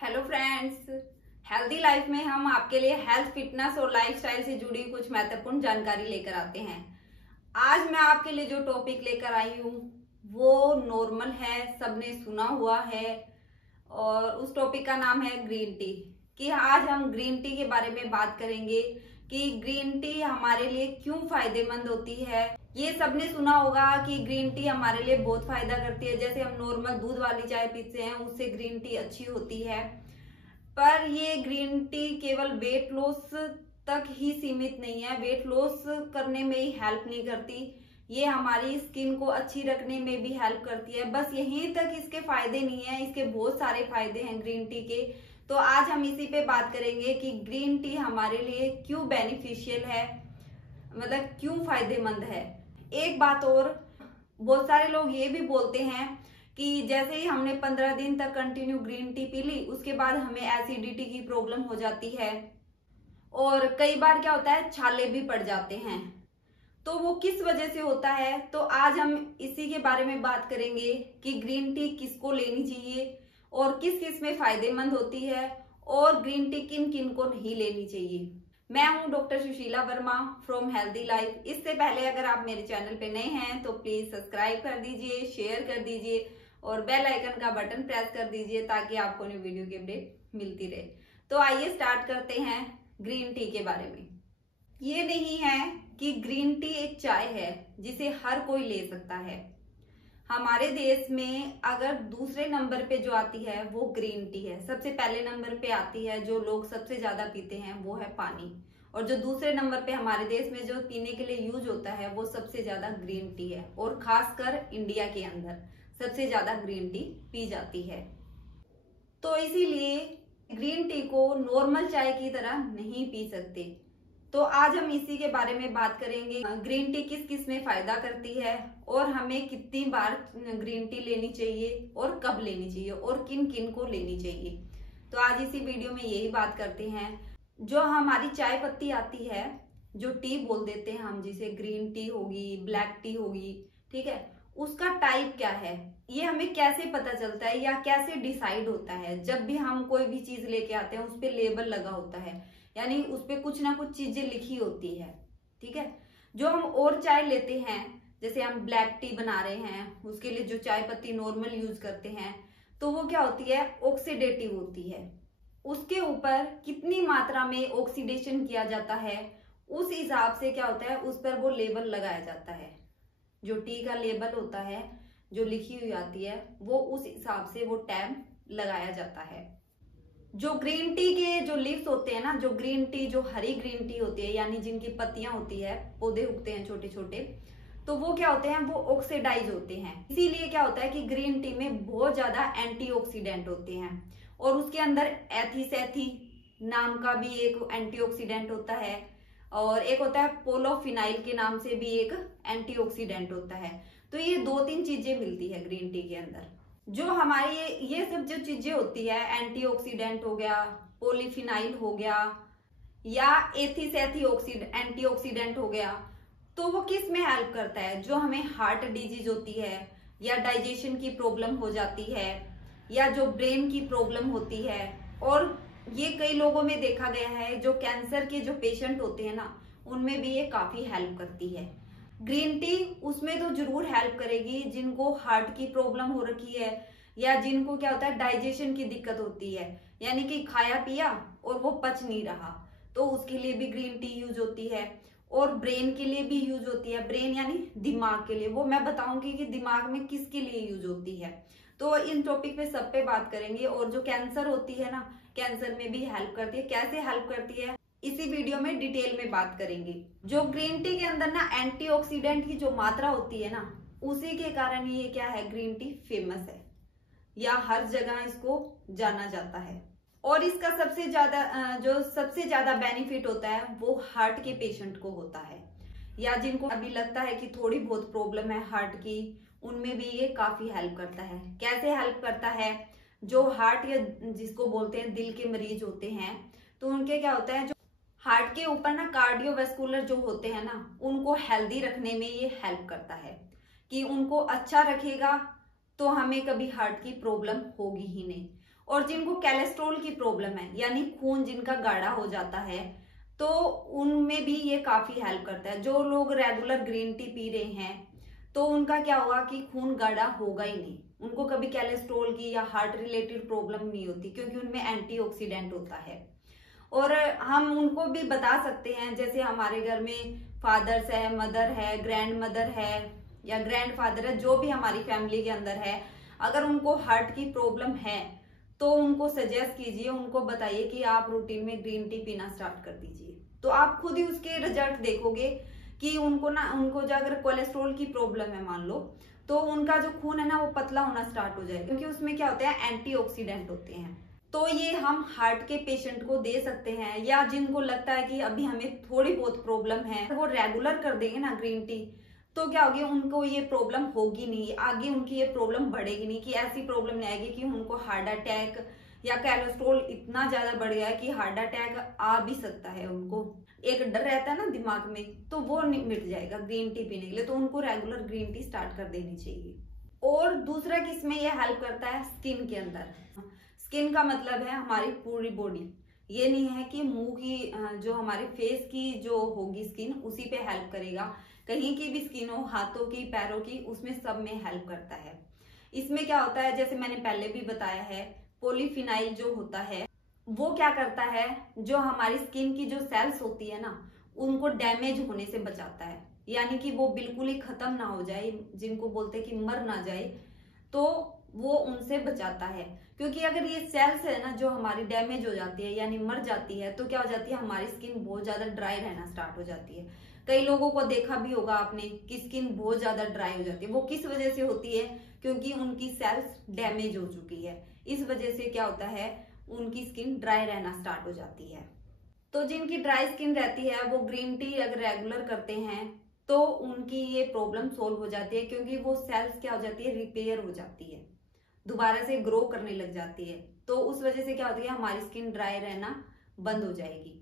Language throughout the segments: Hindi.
हेलो फ्रेंड्स, हेल्दी लाइफ में हम आपके लिए हेल्थ, फिटनेस और लाइफस्टाइल से जुड़ी कुछ महत्वपूर्ण जानकारी लेकर आते हैं। आज मैं आपके लिए जो टॉपिक लेकर आई हूँ वो नॉर्मल है, सबने सुना हुआ है और उस टॉपिक का नाम है ग्रीन टी। कि आज हम ग्रीन टी के बारे में बात करेंगे कि ग्रीन टी हमारे लिए क्यों फायदेमंद होती है। ये सबने सुना होगा कि ग्रीन टी हमारे लिए बहुत फायदा करती है। जैसे हम नॉर्मल दूध वाली चाय पीते हैं उससे ग्रीन टी अच्छी होती है, पर ये ग्रीन टी केवल वेट लॉस तक ही सीमित नहीं है। वेट लॉस करने में ही हेल्प नहीं करती, ये हमारी स्किन को अच्छी रखने में भी हेल्प करती है। बस यहीं तक इसके फायदे नहीं है, इसके बहुत सारे फायदे हैं ग्रीन टी के। तो आज हम इसी पे बात करेंगे कि ग्रीन टी हमारे लिए क्यों बेनिफिशियल है, मतलब क्यों फायदेमंद है। एक बात और, बहुत सारे लोग ये भी बोलते हैं कि जैसे ही हमने 15 दिन तक कंटिन्यू ग्रीन टी पी ली उसके बाद हमें एसिडिटी की प्रॉब्लम हो जाती है और कई बार क्या होता है छाले भी पड़ जाते हैं। तो वो किस वजह से होता है, तो आज हम इसी के बारे में बात करेंगे कि ग्रीन टी किसको लेनी चाहिए और किस किस में फायदेमंद होती है और ग्रीन टी किन किन को नहीं लेनी चाहिए। मैं हूं doctor Sushila Verma from healthy life. इससे पहले अगर आप मेरे चैनल पे नए हैं तो प्लीज सब्सक्राइब कर दीजिए, शेयर कर दीजिए और बेल आइकन का बटन प्रेस कर दीजिए ताकि आपको न्यू वीडियो की अपडेट मिलती रहे। तो आइए स्टार्ट करते हैं ग्रीन टी के बारे में। ये नहीं है कि ग्रीन टी एक चाय है जिसे हर कोई ले सकता है। हमारे देश में अगर दूसरे नंबर पे जो आती है वो ग्रीन टी है। सबसे पहले नंबर पे आती है, जो लोग सबसे ज्यादा पीते हैं वो है पानी, और जो दूसरे नंबर पे हमारे देश में जो पीने के लिए यूज होता है वो सबसे ज्यादा ग्रीन टी है। और खासकर इंडिया के अंदर सबसे ज्यादा ग्रीन टी पी जाती है। तो इसीलिए ग्रीन टी को नॉर्मल चाय की तरह नहीं पी सकते। तो आज हम इसी के बारे में बात करेंगे, ग्रीन टी किस किस में फायदा करती है और हमें कितनी बार ग्रीन टी लेनी चाहिए और कब लेनी चाहिए और किन किन को लेनी चाहिए। तो आज इसी वीडियो में यही बात करते हैं। जो हमारी चाय पत्ती आती है, जो टी बोल देते हैं हम, जिसे ग्रीन टी होगी, ब्लैक टी होगी, ठीक है, उसका टाइप क्या है, ये हमें कैसे पता चलता है या कैसे डिसाइड होता है। जब भी हम कोई भी चीज लेके आते हैं उस पर लेबल लगा होता है, यानी उस पर कुछ ना कुछ चीजें लिखी होती है, ठीक है। जो हम और चाय लेते हैं, जैसे हम ब्लैक टी बना रहे हैं उसके लिए जो चाय पत्ती नॉर्मल यूज करते हैं, तो वो क्या होती है, ऑक्सीडेटिव होती है। उसके ऊपर कितनी मात्रा में ऑक्सीडेशन किया जाता है उस हिसाब से क्या होता है, उस पर वो लेबल लगाया जाता है। जो टी का लेबल होता है, जो लिखी हुई आती है, वो उस हिसाब से वो टैग लगाया जाता है। जो ग्रीन टी के जो लीव्स होते हैं ना, जो ग्रीन टी, जो हरी ग्रीन टी होती है, यानी जिनकी पत्तियां होती है, पौधे उगते हैं छोटे छोटे, तो वो क्या होते हैं, वो ऑक्सीडाइज होते हैं। इसीलिए क्या होता है कि ग्रीन टी में बहुत ज्यादा एंटीऑक्सीडेंट होते हैं। और उसके अंदर एथिसैथी नाम का भी एक एंटीऑक्सीडेंट होता है और एक होता है पोलोफिनाइल के नाम से भी एक एंटीऑक्सीडेंट होता है। तो ये 2-3 चीजें मिलती है ग्रीन टी के अंदर। जो हमारी ये सब जो चीजें होती है, एंटीऑक्सीडेंट हो गया, पोलीफिनाइल हो गया या एथिसैथी एंटीऑक्सीडेंट हो गया, तो वो किस में हेल्प करता है, जो हमें हार्ट डिजीज होती है या डाइजेशन की प्रॉब्लम हो जाती है या जो ब्रेन की प्रॉब्लम होती है। और ये कई लोगों में देखा गया है, जो कैंसर के जो पेशेंट होते हैं ना, उनमें भी ये काफी हेल्प करती है। ग्रीन टी उसमें तो जरूर हेल्प करेगी जिनको हार्ट की प्रॉब्लम हो रखी है या जिनको क्या होता है डाइजेशन की दिक्कत होती है, यानी कि खाया पिया और वो पच नहीं रहा, तो उसके लिए भी ग्रीन टी यूज होती है। और ब्रेन के लिए भी यूज होती है, ब्रेन यानी दिमाग के लिए, वो मैं बताऊंगी कि दिमाग में किसके लिए यूज होती है। तो इन टॉपिक पे सब पे बात करेंगे। और जो कैंसर होती है ना, कैंसर में भी हेल्प करती है। कैसे हेल्प करती है इसी वीडियो में डिटेल में बात करेंगे। जो ग्रीन टी के अंदर ना एंटीऑक्सीडेंट की जो मात्रा होती है ना, उसी के कारण ये क्या है, ग्रीन टी फेमस है या हर जगह इसको जाना जाता है। और इसका सबसे ज्यादा बेनिफिट होता है वो हार्ट के पेशेंट को होता है, या जिनको अभी लगता है कि थोड़ी बहुत प्रॉब्लम है हार्ट की, उनमें भी ये काफी हेल्प करता है। कैसे हेल्प करता है, जो हार्ट या जिसको बोलते हैं दिल के मरीज होते हैं, तो उनके क्या होता है, जो हार्ट के ऊपर ना कार्डियोवैस्कुलर जो होते हैं ना, उनको हेल्दी रखने में ये हेल्प करता है कि उनको अच्छा रखेगा तो हमें कभी हार्ट की प्रॉब्लम होगी ही नहीं। और जिनको कोलेस्ट्रॉल की प्रॉब्लम है, यानी खून जिनका गाढ़ा हो जाता है, तो उनमें भी ये काफी हेल्प करता है। जो लोग रेगुलर ग्रीन टी पी रहे हैं तो उनका क्या होगा कि खून गाढ़ा होगा ही नहीं, उनको कभी कोलेस्ट्रॉल की या हार्ट रिलेटेड प्रॉब्लम नहीं होती, क्योंकि उनमें एंटीऑक्सीडेंट होता है। और हम उनको भी बता सकते हैं, जैसे हमारे घर में फादर्स है, मदर है, ग्रैंड मदर है या ग्रैंड फादर है, जो भी हमारी फैमिली के अंदर है, अगर उनको हार्ट की प्रॉब्लम है तो उनको सजेस्ट कीजिए, उनको बताइए कि आप रूटीन में ग्रीन टी पीना स्टार्ट कर दीजिए। तो आप खुद ही उसके रिजल्ट देखोगे कि उनको जो अगर कोलेस्ट्रॉल की प्रॉब्लम है मान लो, तो उनका जो खून है ना वो पतला होना स्टार्ट हो जाएगा, क्योंकि उसमें क्या होता है, एंटीऑक्सीडेंट होते हैं। तो ये हम हार्ट के पेशेंट को दे सकते हैं, या जिनको लगता है कि अभी हमें थोड़ी बहुत प्रॉब्लम है, वो रेगुलर कर देंगे ना ग्रीन टी, तो क्या होगी, उनको ये प्रॉब्लम होगी नहीं, आगे उनकी ये प्रॉब्लम बढ़ेगी नहीं, कि ऐसी प्रॉब्लम नहीं आएगी कि उनको हार्ट अटैक या कोलेस्ट्रॉल इतना ज्यादा बढ़ गया है कि हार्ट अटैक आ भी सकता है। उनको एक डर रहता है ना दिमाग में, तो वो मिट जाएगा ग्रीन टी पीने के लिए। तो उनको रेगुलर ग्रीन टी स्टार्ट कर देनी चाहिए। और दूसरा किसमें ये हेल्प करता है, स्किन के अंदर। स्किन का मतलब है हमारी पूरी बॉडी, ये नहीं है कि मुंह की, जो हमारे फेस की जो होगी स्किन उसी पे हेल्प करेगा, कहीं की भी स्किन हो, हाथों की, पैरों की, उसमें सब में हेल्प करता है। इसमें क्या होता है, जैसे मैंने पहले भी बताया है, पॉलीफिनाइल जो होता है वो क्या करता है, जो हमारी स्किन की जो सेल्स होती है ना, उनको डैमेज होने से बचाता है, यानी कि वो बिल्कुल ही खत्म ना हो जाए, जिनको बोलते हैं कि मर ना जाए, तो वो उनसे बचाता है। क्योंकि अगर ये सेल्स है ना जो हमारी डैमेज हो जाती है यानी मर जाती है, तो क्या हो जाती है, हमारी स्किन बहुत ज्यादा ड्राई रहना स्टार्ट हो जाती है। कई लोगों को देखा भी होगा आपने कि स्किन बहुत ज्यादा ड्राई हो जाती है। वो किस वजह से होती है, क्योंकि उनकी सेल्स डैमेज हो चुकी है। इस वजह से क्या होता है, उनकी स्किन ड्राई रहना स्टार्ट हो जाती है। तो जिनकी ड्राई स्किन रहती है वो ग्रीन टी अगर रेगुलर करते हैं तो उनकी ये प्रॉब्लम सोल्व हो जाती है, क्योंकि वो सेल्स क्या हो जाती है, रिपेयर हो जाती है, दोबारा से ग्रो करने लग जाती है। तो उस वजह से क्या होती है, हमारी स्किन ड्राई रहना बंद हो जाएगी।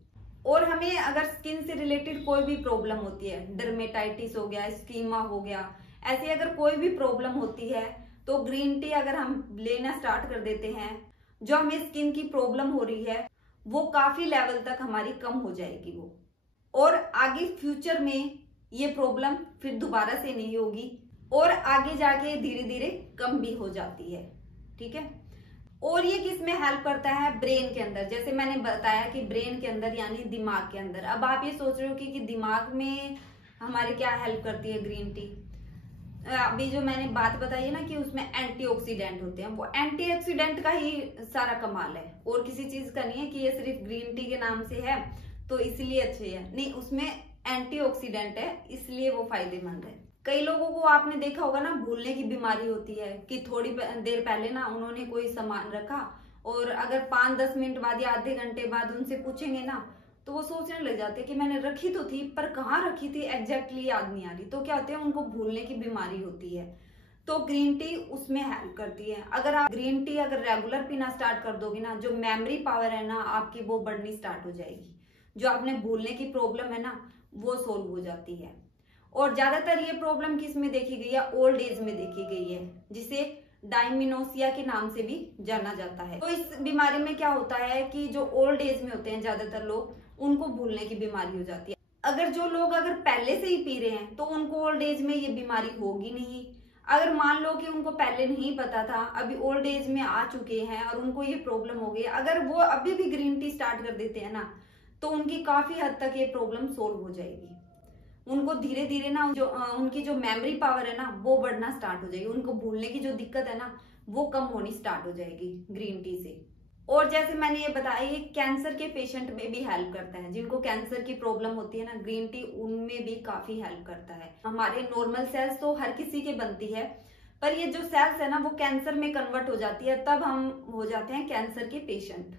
और हमें अगर स्किन से रिलेटेड कोई भी प्रॉब्लम होती है, डर्मेटाइटिस हो गया, स्कीमा हो गया, ऐसी अगर कोई भी प्रॉब्लम होती है, तो ग्रीन टी अगर हम लेना स्टार्ट कर देते हैं, जो हमें स्किन की प्रॉब्लम हो रही है वो काफी लेवल तक हमारी कम हो जाएगी वो, और आगे फ्यूचर में ये प्रॉब्लम फिर दोबारा से नहीं होगी, और आगे जाके धीरे धीरे कम भी हो जाती है। ठीक है। और ये किस में हेल्प करता है, ब्रेन के अंदर। जैसे मैंने बताया कि ब्रेन के अंदर यानी दिमाग के अंदर। अब आप ये सोच रहे हो कि दिमाग में हमारे क्या हेल्प करती है ग्रीन टी। अभी जो मैंने बात बताई है ना कि उसमें एंटीऑक्सीडेंट होते हैं, वो एंटीऑक्सीडेंट का ही सारा कमाल है, और किसी चीज का नहीं है कि ये सिर्फ ग्रीन टी के नाम से है तो इसलिए अच्छे है, नहीं, उसमें एंटीऑक्सीडेंट है इसलिए वो फायदेमंद है। कई लोगों को आपने देखा होगा ना, भूलने की बीमारी होती है कि थोड़ी देर पहले ना उन्होंने कोई सामान रखा, और अगर 5-10 मिनट बाद या आधे घंटे बाद उनसे पूछेंगे ना, तो वो सोचने लग जाते हैं कि मैंने रखी तो थी पर कहाँ रखी थी एग्जैक्टली याद नहीं आ रही। तो क्या होता है, उनको भूलने की बीमारी होती है। तो ग्रीन टी उसमें हेल्प करती है। अगर आप ग्रीन टी अगर रेगुलर पीना स्टार्ट कर दोगे ना, जो मेमोरी पावर है ना आपकी वो बढ़नी स्टार्ट हो जाएगी, जो आपने भूलने की प्रॉब्लम है ना वो सोल्व हो जाती है। और ज्यादातर ये प्रॉब्लम किस में देखी गई है, ओल्ड एज में देखी गई है, जिसे डायमिनोसिया के नाम से भी जाना जाता है। तो इस बीमारी में क्या होता है कि जो ओल्ड एज में होते हैं ज्यादातर लोग, उनको भूलने की बीमारी हो जाती है। अगर जो लोग अगर पहले से ही पी रहे हैं तो उनको ओल्ड एज में ये बीमारी होगी नहीं। अगर मान लो कि उनको पहले नहीं पता था, अभी ओल्ड एज में आ चुके हैं और उनको ये प्रॉब्लम हो गई, अगर वो अभी भी ग्रीन टी स्टार्ट कर देते हैं ना, तो उनकी काफी हद तक ये प्रॉब्लम सोल्व हो जाएगी। उनको धीरे धीरे ना जो उनकी जो मेमोरी पावर है ना वो बढ़ना स्टार्ट हो जाएगी, उनको भूलने की जो दिक्कत है ना वो कम होनी स्टार्ट हो जाएगी ग्रीन टी से। और जैसे मैंने ये बताया, ये कैंसर के पेशेंट में भी हेल्प करता है। जिनको कैंसर की प्रॉब्लम होती है ना, ग्रीन टी उनमें भी काफी हेल्प करता है। हमारे नॉर्मल सेल्स तो हर किसी के बनती है, पर ये जो सेल्स है ना वो कैंसर में कन्वर्ट हो जाती है, तब हम हो जाते हैं कैंसर के पेशेंट,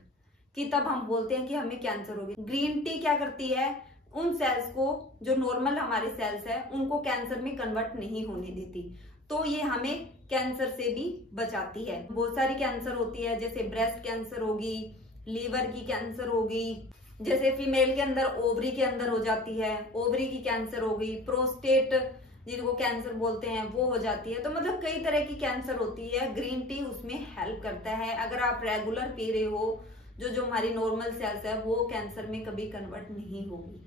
कि तब हम बोलते हैं कि हमें कैंसर हो गया। ग्रीन टी क्या करती है, उन सेल्स को जो नॉर्मल हमारे सेल्स है उनको कैंसर में कन्वर्ट नहीं होने देती, तो ये हमें कैंसर से भी बचाती है। बहुत सारी कैंसर होती है, जैसे ब्रेस्ट कैंसर होगी, लीवर की कैंसर होगी, जैसे फीमेल के अंदर ओवरी के अंदर हो जाती है, ओवरी की कैंसर हो गई, प्रोस्टेट जिनको कैंसर बोलते हैं वो हो जाती है। तो मतलब कई तरह की कैंसर होती है, ग्रीन टी उसमें हेल्प करता है। अगर आप रेगुलर पी रहे हो, जो हमारी नॉर्मल सेल्स है वो कैंसर में कभी कन्वर्ट नहीं होगी,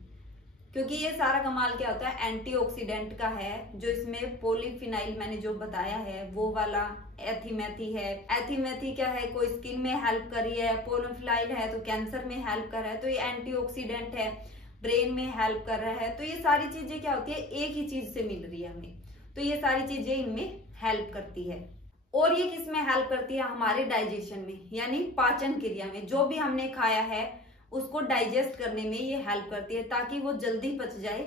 क्योंकि ये सारा कमाल क्या होता है, एंटीऑक्सीडेंट का है। जो इसमें पॉलीफिनाइल मैंने जो बताया है वो वाला एथीमेथी है। एथीमेथी क्या है, कोई स्किन में हेल्प कर रही है, पॉलीफिनाइल है तो कैंसर में हेल्प कर रहा है, तो ये एंटीऑक्सीडेंट है, ब्रेन में हेल्प कर रहा है। तो ये सारी चीजें क्या होती है, एक ही चीज से मिल रही है हमें, तो ये सारी चीजें इनमें हेल्प करती है। और ये किस में हेल्प करती है, हमारे डाइजेशन में, यानी पाचन क्रिया में। जो भी हमने खाया है उसको डाइजेस्ट करने में ये हेल्प करती है, ताकि वो जल्दी पच जाए।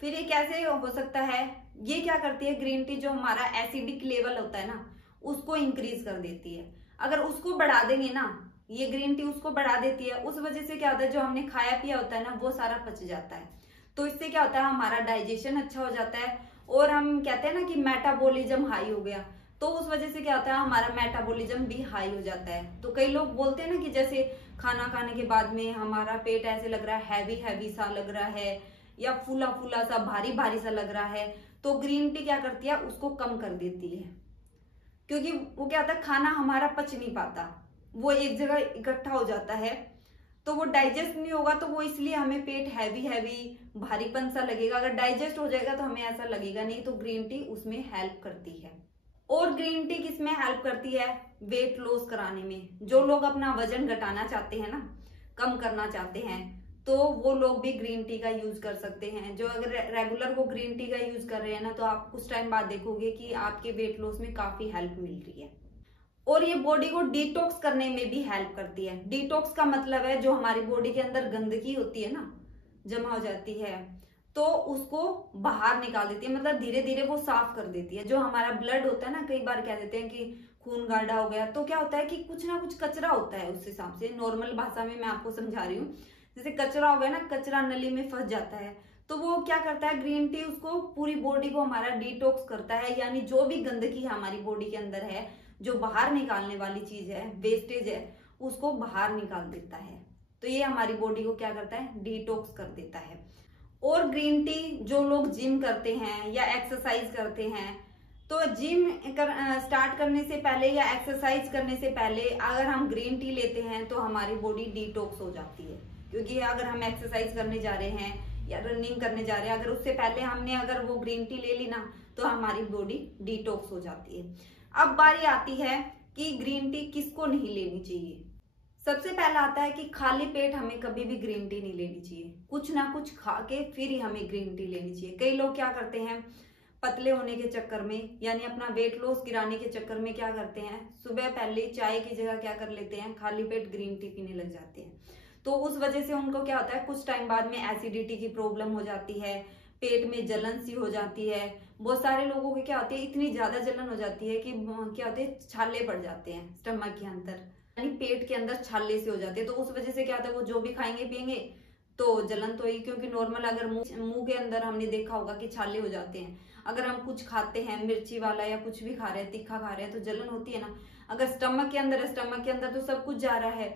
फिर ये कैसे हो सकता है, ये क्या करती है, ग्रीन टी जो हमारा एसिडिक लेवल होता है ना उसको इंक्रीज कर देती है। अगर उसको बढ़ा देंगे ना, ये ग्रीन टी उसको बढ़ा देती है, उस वजह से क्या होता है, जो हमने खाया पिया होता है ना वो सारा पच जाता है। तो इससे क्या होता है, हमारा डाइजेशन अच्छा हो जाता है। और हम कहते हैं ना कि मेटाबॉलिज्म हाई हो गया, तो उस वजह से क्या होता है, हमारा मेटाबॉलिज्म भी हाई हो जाता है। तो कई लोग बोलते हैं ना कि जैसे खाना खाने के बाद में हमारा पेट ऐसे लग रहा है, हैवी हैवी सा लग रहा है, या फूला फूला सा, भारी भारी सा लग रहा है, तो ग्रीन टी क्या करती है, उसको कम कर देती है। क्योंकि वो क्या होता है, खाना हमारा पच नहीं पाता, वो एक जगह इकट्ठा हो जाता है, तो वो डाइजेस्ट नहीं होगा, तो वो इसलिए हमें पेट हैवी हैवी भारीपन सा लगेगा। अगर डाइजेस्ट हो जाएगा तो हमें ऐसा लगेगा नहीं। तो ग्रीन टी उसमें हेल्प करती है। और ग्रीन टी किसमें हेल्प करती है, वेट लॉस कराने में। जो लोग अपना वजन घटाना चाहते हैं ना, कम करना चाहते हैं, तो वो लोग भी ग्रीन टी का यूज कर सकते हैं। जो अगर रेगुलर वो ग्रीन टी का यूज कर रहे हैं ना, तो आप कुछ टाइम बाद देखोगे कि आपके वेट लॉस में काफी हेल्प मिल रही है। और ये बॉडी को डिटॉक्स करने में भी हेल्प करती है। डिटॉक्स का मतलब है जो हमारी बॉडी के अंदर गंदगी होती है ना, जमा हो जाती है, तो उसको बाहर निकाल देती है। मतलब धीरे धीरे वो साफ कर देती है। जो हमारा ब्लड होता है ना, कई बार कह देते हैं कि खून गाढ़ा हो गया, तो क्या होता है कि कुछ ना कुछ कचरा होता है। उस हिसाब से नॉर्मल भाषा में मैं आपको समझा रही हूँ, जैसे कचरा हो गया ना, कचरा नली में फंस जाता है, तो वो क्या करता है, ग्रीन टी उसको पूरी बॉडी को हमारा डिटॉक्स करता है। यानी जो भी गंदगी हमारी बॉडी के अंदर है, जो बाहर निकालने वाली चीज है, वेस्टेज है, उसको बाहर निकाल देता है। तो ये हमारी बॉडी को क्या करता है, डिटॉक्स कर देता है। और ग्रीन टी जो लोग जिम करते हैं या एक्सरसाइज करते हैं, तो जिम स्टार्ट करने से पहले या एक्सरसाइज करने से पहले अगर हम ग्रीन टी लेते हैं तो हमारी बॉडी डिटॉक्स हो जाती है। क्योंकि अगर हम एक्सरसाइज करने जा रहे हैं या रनिंग करने जा रहे हैं, अगर उससे पहले हमने अगर वो ग्रीन टी ले ली ना, तो हमारी बॉडी डिटॉक्स हो जाती है। अब बारी आती है कि ग्रीन टी किसको नहीं लेनी चाहिए। सबसे पहला आता है कि खाली पेट हमें कभी भी ग्रीन टी नहीं लेनी चाहिए। कुछ ना कुछ खा के फिर ही हमें ग्रीन टी लेनी चाहिए। कई लोग क्या करते हैं, पतले होने के चक्कर में, यानी अपना वेट लॉस गिराने के चक्कर में क्या करते हैं, सुबह पहले चाय की जगह क्या कर लेते हैं, खाली पेट ग्रीन टी पीने लग जाते हैं। तो उस वजह से उनको क्या होता है, कुछ टाइम बाद में एसिडिटी की प्रॉब्लम हो जाती है, पेट में जलन सी हो जाती है। बहुत सारे लोगों की क्या होती है, इतनी ज्यादा जलन हो जाती है कि क्या होते हैं, छाले पड़ जाते हैं स्टमक के अंदर, यानी पेट के अंदर छाले से हो जाते हैं। तो उस वजह से क्या होता है, वो जो भी खाएंगे पिएंगे तो जलन तो ही, क्योंकि नॉर्मल अगर मुंह के अंदर हमने देखा होगा कि छाले हो जाते हैं। अगर हम कुछ खाते हैं मिर्ची वाला या कुछ भी खा रहे हैं, तीखा खा रहे हैं, तो जलन होती है ना। अगर स्टमक के अंदर है, स्टमक के अंदर तो सब कुछ जा रहा है,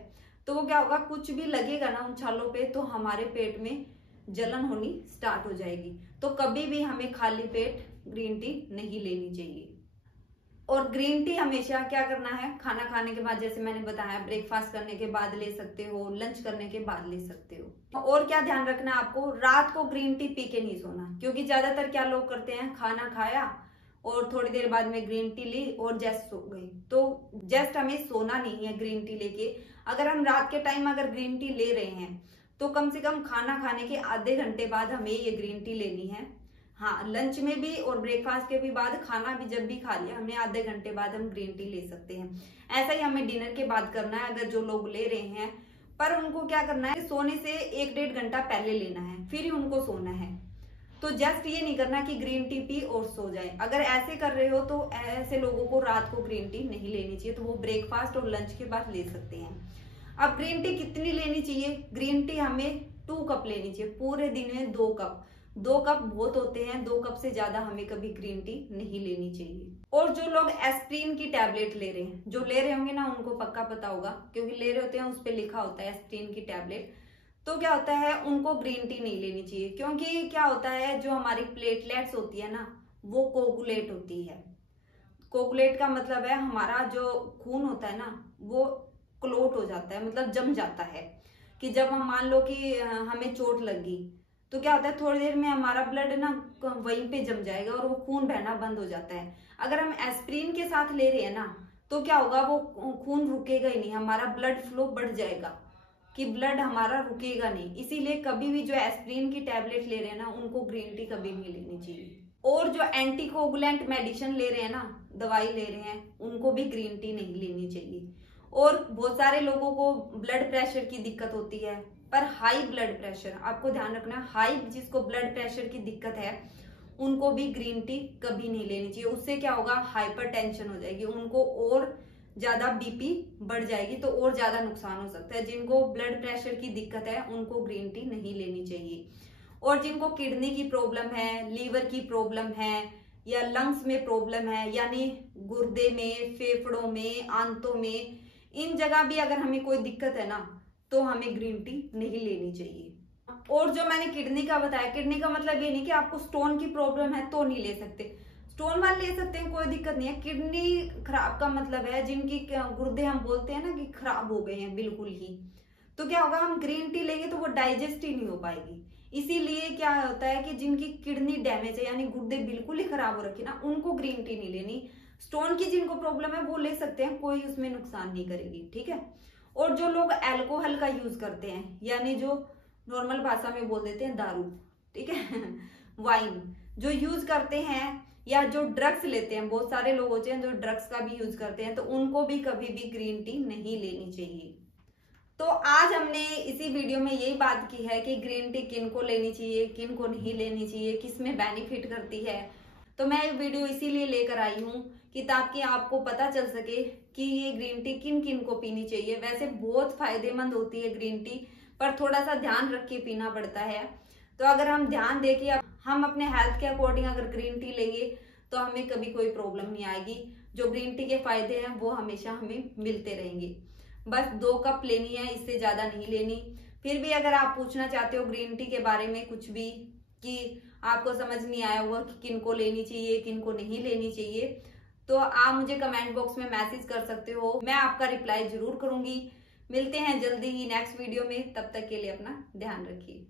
तो वो क्या होगा, कुछ भी लगेगा ना उन छालों पे, तो हमारे पेट में जलन होनी स्टार्ट हो जाएगी। तो कभी भी हमें खाली पेट ग्रीन टी नहीं लेनी चाहिए। और ग्रीन टी हमेशा क्या करना है, खाना खाने के बाद, जैसे मैंने बताया, ब्रेकफास्ट करने के बाद ले सकते हो, लंच करने के बाद ले सकते हो। और क्या ध्यान रखना है आपको, रात को ग्रीन टी पी के नहीं सोना। क्योंकि ज्यादातर क्या लोग करते हैं, खाना खाया और थोड़ी देर बाद में ग्रीन टी ली और जस्ट सो गई। तो जस्ट हमें सोना नहीं है ग्रीन टी लेके। अगर हम रात के टाइम अगर ग्रीन टी ले रहे हैं, तो कम से कम खाना खाने के आधे घंटे बाद हमें ये ग्रीन टी लेनी है। हाँ, लंच में भी और ब्रेकफास्ट के भी बाद, खाना भी जब भी खा लिया हमने, आधे घंटे बाद हम ग्रीन टी ले सकते हैं। ऐसा ही हमें डिनर के बाद करना है, अगर जो लोग ले रहे हैं। पर उनको क्या करना है, सोने से 1-1.5 घंटा पहले लेना है, फिर ही उनको सोना है। तो जस्ट ये नहीं करना कि ग्रीन टी पी और सो जाए। अगर ऐसे कर रहे हो तो ऐसे लोगों को रात को ग्रीन टी नहीं लेनी चाहिए। तो वो ब्रेकफास्ट और लंच के बाद ले सकते हैं। अब ग्रीन टी कितनी लेनी चाहिए, ग्रीन टी हमें 2 कप लेनी चाहिए। पूरे दिन में 2 कप, 2 कप बहुत होते हैं। 2 कप से ज्यादा हमें कभी ग्रीन टी नहीं लेनी चाहिए। और जो लोग एस्प्रिन की टैबलेट ले रहे हैं, जो ले रहे होंगे ना, उनको पक्का पता होगा, क्योंकि ले रहे होते हैं, उस पर लिखा होता है एस्प्रिन की टैबलेट। तो क्या होता है, उनको ग्रीन टी नहीं लेनी चाहिए। क्योंकि क्या होता है, जो हमारी प्लेटलेट्स होती है ना, वो कोगुलेट होती है। कोगुलेट का मतलब है हमारा जो खून होता है ना वो क्लोट हो जाता है, मतलब जम जाता है। कि जब हम मान लो कि हमें चोट लगी तो क्या होता है, थोड़ी देर में हमारा ब्लड ना वहीं पे जम जाएगा और वो खून बहना बंद हो जाता है। अगर हम एस्प्रिन के साथ ले रहे हैं ना तो क्या होगा, वो खून रुकेगा ही नहीं, हमारा ब्लड फ्लो बढ़ जाएगा कि ब्लड हमारा रुकेगा नहीं। इसीलिए कभी भी जो एस्प्रिन की टैबलेट ले रहे हैं ना उनको ग्रीन टी कभी नहीं लेनी चाहिए। और जो एंटीकोगुलेंट मेडिसिन ले रहे हैं ना, दवाई ले रहे हैं, उनको भी ग्रीन टी नहीं लेनी चाहिए। और बहुत सारे लोगों को ब्लड प्रेशर की दिक्कत होती है, पर हाई ब्लड प्रेशर, आपको ध्यान रखना, हाई जिसको ब्लड प्रेशर की दिक्कत है उनको भी ग्रीन टी कभी नहीं लेनी चाहिए। उससे क्या होगा, हाइपरटेंशन हो जाएगी, उनको और ज्यादा बीपी बढ़ जाएगी, तो और ज्यादा नुकसान हो सकता है। जिनको ब्लड प्रेशर की दिक्कत है उनको ग्रीन टी नहीं लेनी चाहिए। और जिनको किडनी की प्रॉब्लम है, लीवर की प्रॉब्लम है, या लंग्स में प्रॉब्लम है, यानी गुर्दे में, फेफड़ों में, आंतों में, इन जगह भी अगर हमें कोई दिक्कत है ना तो हमें ग्रीन टी नहीं लेनी चाहिए। और जो मैंने किडनी का बताया, किडनी का मतलब ये नहीं कि आपको स्टोन की प्रॉब्लम है तो नहीं ले सकते, स्टोन वाले ले सकते हैं, कोई दिक्कत नहीं है। किडनी खराब का मतलब है जिनकी गुर्दे हम बोलते हैं ना कि खराब हो गए हैं बिल्कुल ही, तो क्या होगा, हम ग्रीन टी लेंगे तो वो डाइजेस्ट ही नहीं हो पाएगी। इसीलिए क्या होता है कि जिनकी किडनी डैमेज है यानी गुर्दे बिल्कुल ही खराब हो रखे ना, उनको ग्रीन टी नहीं लेनी। स्टोन की जिनको प्रॉब्लम है वो ले सकते हैं, कोई उसमें नुकसान नहीं करेगी, ठीक है। और जो लोग अल्कोहल का यूज करते हैं, यानी जो नॉर्मल भाषा में बोल देते हैं दारू, ठीक है वाइन जो यूज करते हैं, या जो ड्रग्स लेते हैं, बहुत सारे लोग होते हैं जो ड्रग्स का भी यूज करते हैं, तो उनको भी कभी भी ग्रीन टी नहीं लेनी चाहिए। तो आज हमने इसी वीडियो में यही बात की है कि ग्रीन टी किन को लेनी चाहिए, किन को नहीं लेनी चाहिए, किस में बेनिफिट करती है। तो मैं ये वीडियो इसीलिए लेकर आई हूँ कि ताकि आपको पता चल सके कि ये ग्रीन टी किन किन को पीनी चाहिए। वैसे बहुत फायदेमंद होती है ग्रीन टी, पर थोड़ा सा ध्यान रख के पीना पड़ता है। तो अगर हम ध्यान दें कि हम अपने हेल्थ के अकॉर्डिंग अगर ग्रीन टी लेंगे तो हमें कभी कोई प्रॉब्लम नहीं आएगी। जो ग्रीन टी के फायदे हैं वो हमेशा हमें मिलते रहेंगे। बस 2 कप लेनी है, इससे ज्यादा नहीं लेनी। फिर भी अगर आप पूछना चाहते हो ग्रीन टी के बारे में कुछ भी, कि आपको समझ नहीं आया हुआ कि किन को लेनी चाहिए किन को नहीं लेनी चाहिए, तो आप मुझे कमेंट बॉक्स में मैसेज कर सकते हो, मैं आपका रिप्लाई जरूर करूंगी। मिलते हैं जल्दी ही नेक्स्ट वीडियो में, तब तक के लिए अपना ध्यान रखिए।